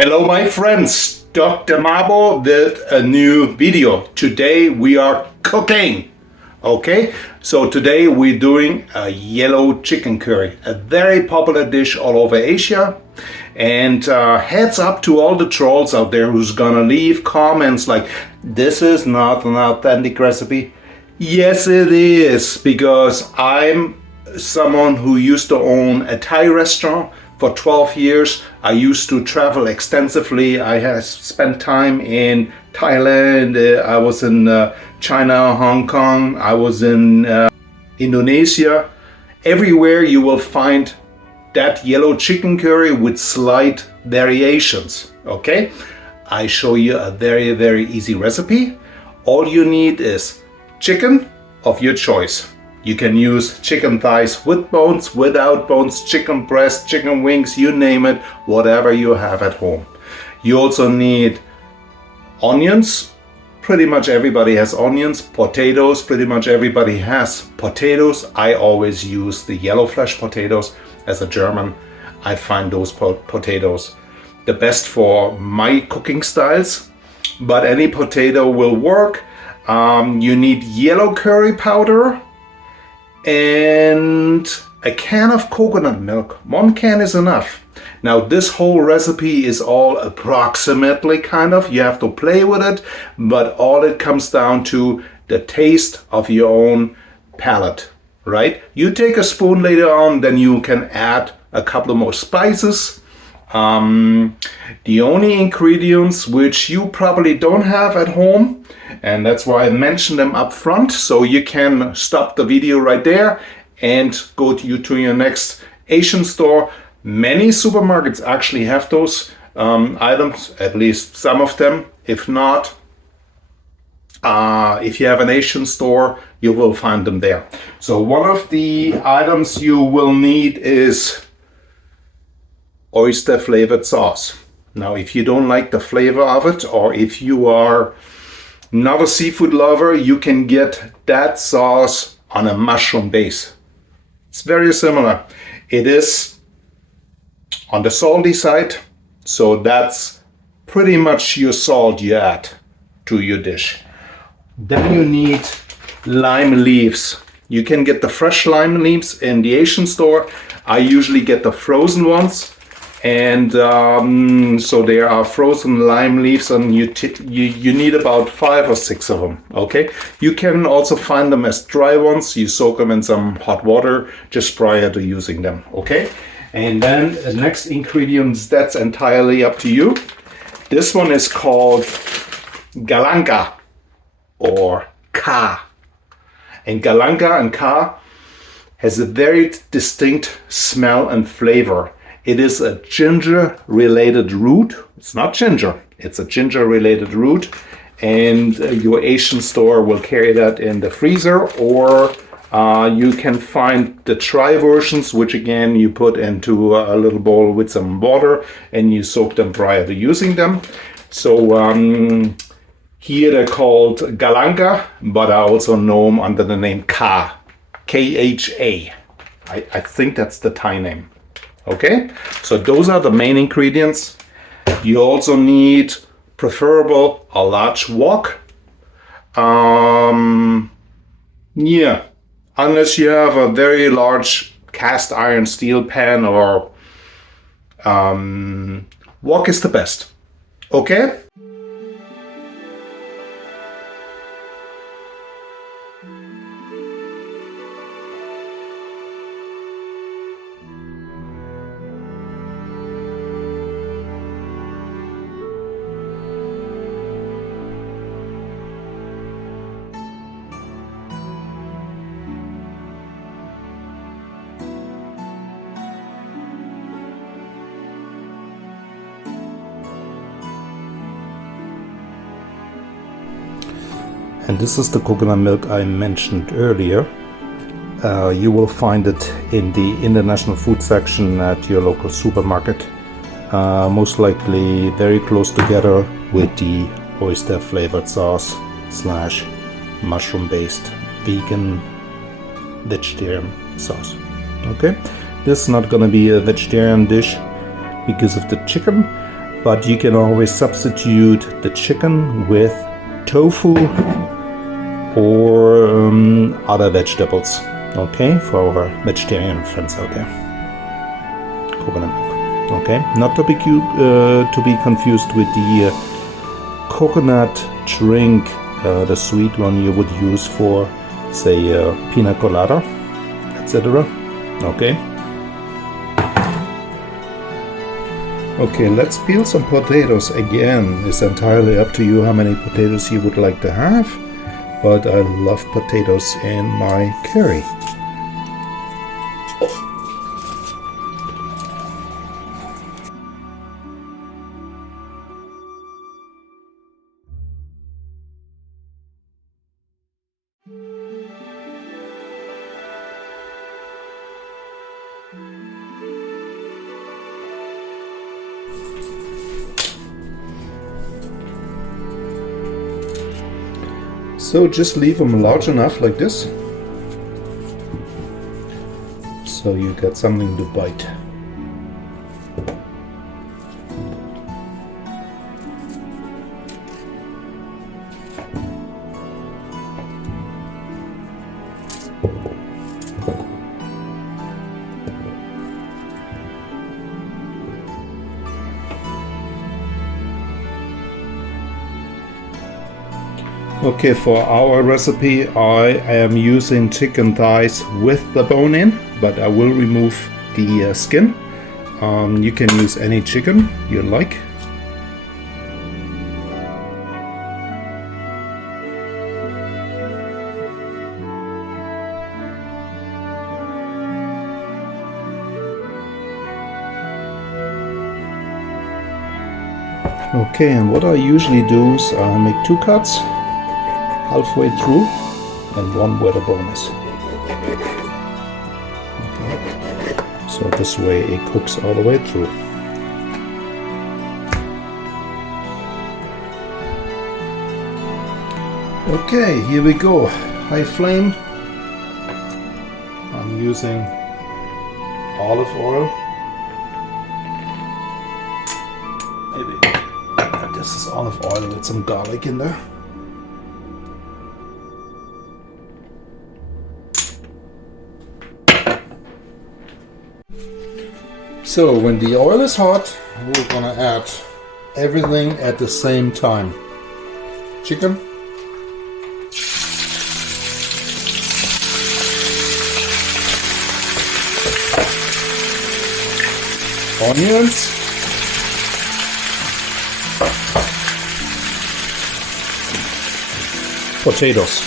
Hello my friends, Dr. Mabo with a new video. Today we are cooking. Okay, so today we're doing a yellow chicken curry, a very popular dish all over Asia. And heads up to all the trolls out there who's gonna leave comments like, this is not an authentic recipe. Yes it is, because I'm someone who used to own a Thai restaurant for 12 years. I used to travel extensively. I have spent time in Thailand. I was in China, Hong Kong. I was in Indonesia. Everywhere you will find that yellow chicken curry with slight variations. Okay, I show you a very easy recipe. All you need is chicken of your choice. You can use chicken thighs with bones, without bones, chicken breast, chicken wings, you name it, whatever you have at home. You also need onions. Pretty much everybody has onions. Potatoes, pretty much everybody has potatoes. I always use the yellow flesh potatoes. As a German, I find those potatoes the best for my cooking styles, but any potato will work. You need yellow curry powder and a can of coconut milk. 1 can is enough. Now this whole recipe is all approximately you have to play with it, but all it comes down to the taste of your own palate, right? You take a spoon later on, then you can add a couple more spices. The only ingredients which you probably don't have at home, and that's why I mentioned them up front, so you can stop the video right there and go to your next Asian store. Many supermarkets actually have those items, at least some of them. If not, if you have an Asian store, you will find them there. So one of the items you will need is oyster flavored sauce. Now, if you don't like the flavor of it, or if you are not a seafood lover, you can get that sauce on a mushroom base. It's very similar. It is on the salty side, so that's pretty much your salt you add to your dish. Then you need lime leaves. You can get the fresh lime leaves in the Asian store. I usually get the frozen ones. And so there are frozen lime leaves, and you need about 5 or 6 of them. Okay, you can also find them as dry ones. You soak them in some hot water just prior to using them. Okay, and then the next ingredients, that's entirely up to you. This one is called Galangal or ka, and Galangal and ka has a very distinct smell and flavor. It is a ginger-related root. It's not ginger, it's a ginger-related root. And your Asian store will carry that in the freezer, or you can find the dry versions, which again you put into a little bowl with some water and you soak them prior to using them. So here they're called Galangal, but I also know them under the name Ka, K-H-A. I think that's the Thai name. Okay, so those are the main ingredients. You also need, preferable, a large wok. Yeah, unless you have a very large cast iron steel pan, or wok is the best. Okay. And this is the coconut milk I mentioned earlier. You will find it in the international food section at your local supermarket. Most likely very close together with the oyster flavored sauce / mushroom based vegan vegetarian sauce. Okay, this is not gonna be a vegetarian dish because of the chicken, but you can always substitute the chicken with tofu or other vegetables. Okay, for our vegetarian friends out there. Coconut milk. Okay, not to be confused with the coconut drink, the sweet one you would use for, say, pina colada, etc. Okay. Okay, let's peel some potatoes. Again, it's entirely up to you how many potatoes you would like to have, but I love potatoes in my curry. So just leave them large enough like this, so you get something to bite. Okay, for our recipe I am using chicken thighs with the bone in, but I will remove the skin. You can use any chicken you like. Okay, and what I usually do is I make 2 cuts halfway through and one where the bone is. Okay. So this way it cooks all the way through. Okay, here we go. High flame. I'm using olive oil. Maybe this is olive oil with some garlic in there. So when the oil is hot, we're gonna add everything at the same time. Chicken, onions, potatoes.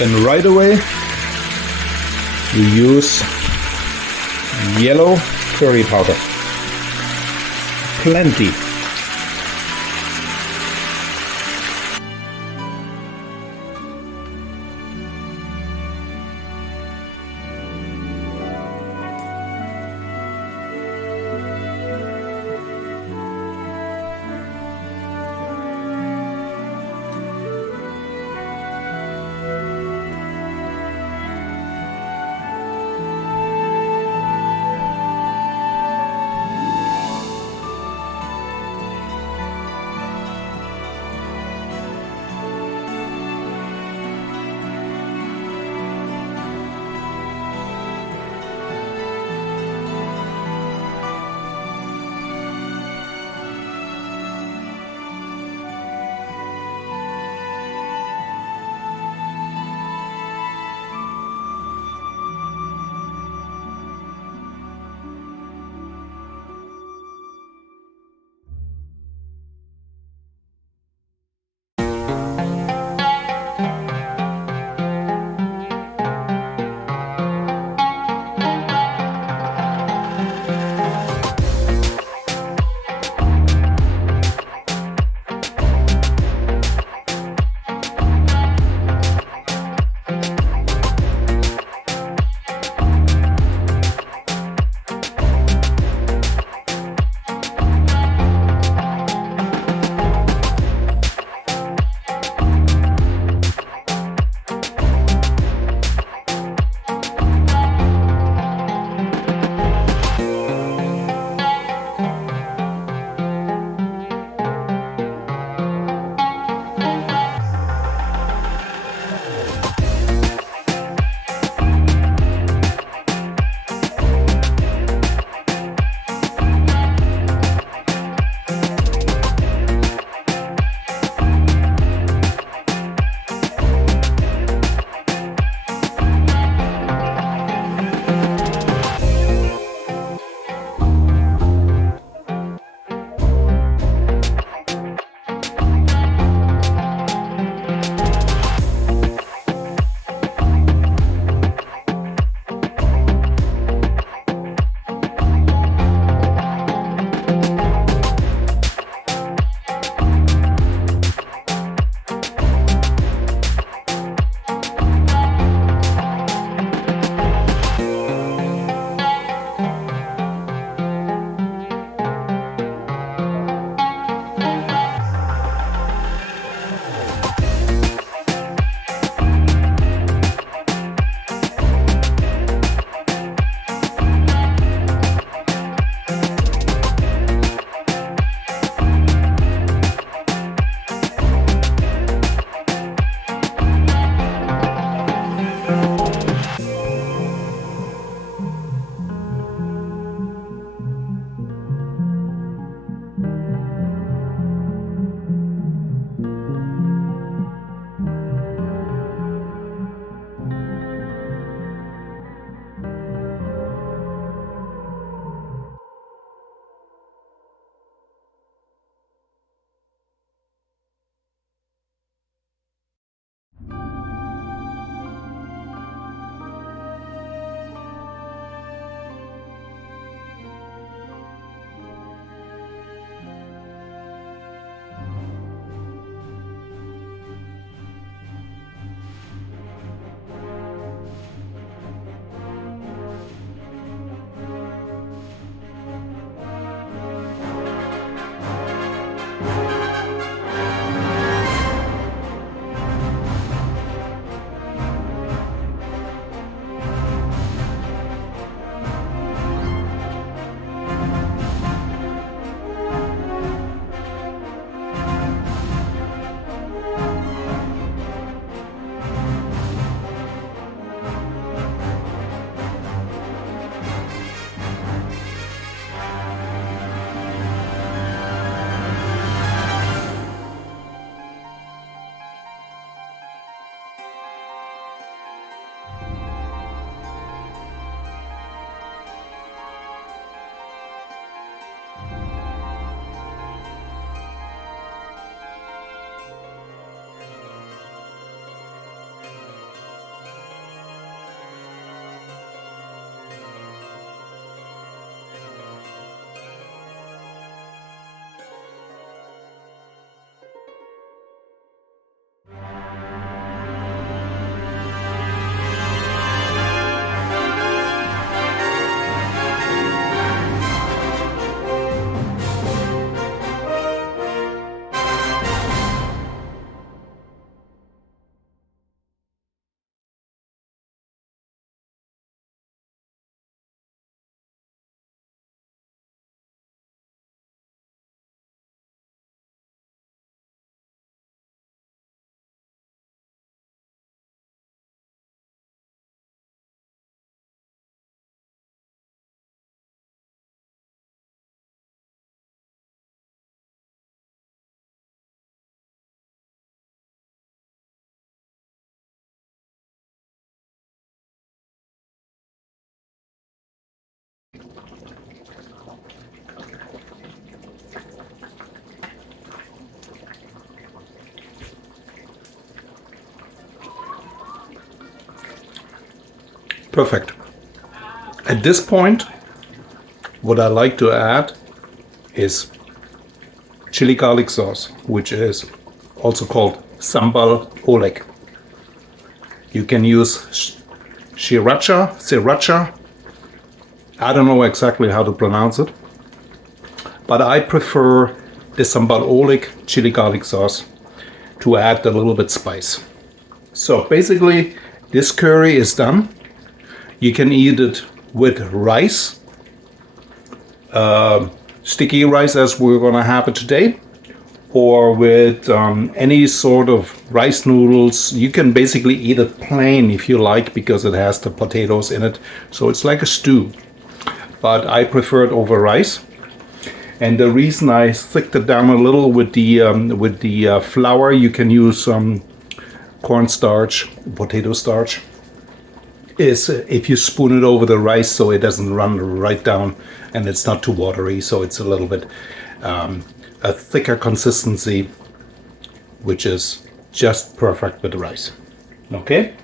And right away we use yellow curry powder. Plenty. Perfect. At this point, what I like to add is chili garlic sauce, which is also called Sambal Oelek. You can use sriracha. I don't know exactly how to pronounce it, but I prefer the Sambal Oelek chili garlic sauce to add a little bit spice. So basically, this curry is done. You can eat it with rice, sticky rice as we're gonna have it today, or with any sort of rice noodles. You can basically eat it plain if you like, because it has the potatoes in it. So it's like a stew, but I prefer it over rice. And the reason I thicked it down a little with the flour, you can use cornstarch, potato starch, is if you spoon it over the rice so it doesn't run right down and it's not too watery, so it's a little bit a thicker consistency, which is just perfect with the rice. Okay?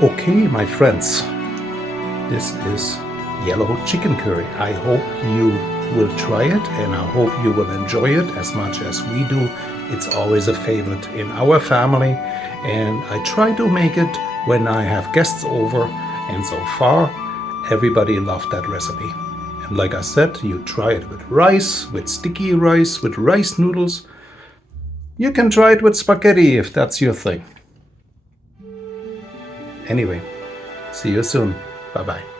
Okay, my friends, this is yellow chicken curry. I hope you will try it, and I hope you will enjoy it as much as we do. It's always a favorite in our family, and I try to make it when I have guests over, and so far everybody loved that recipe. And like I said, you try it with rice, with sticky rice, with rice noodles. You can try it with spaghetti if that's your thing. Anyway, see you soon. Bye-bye.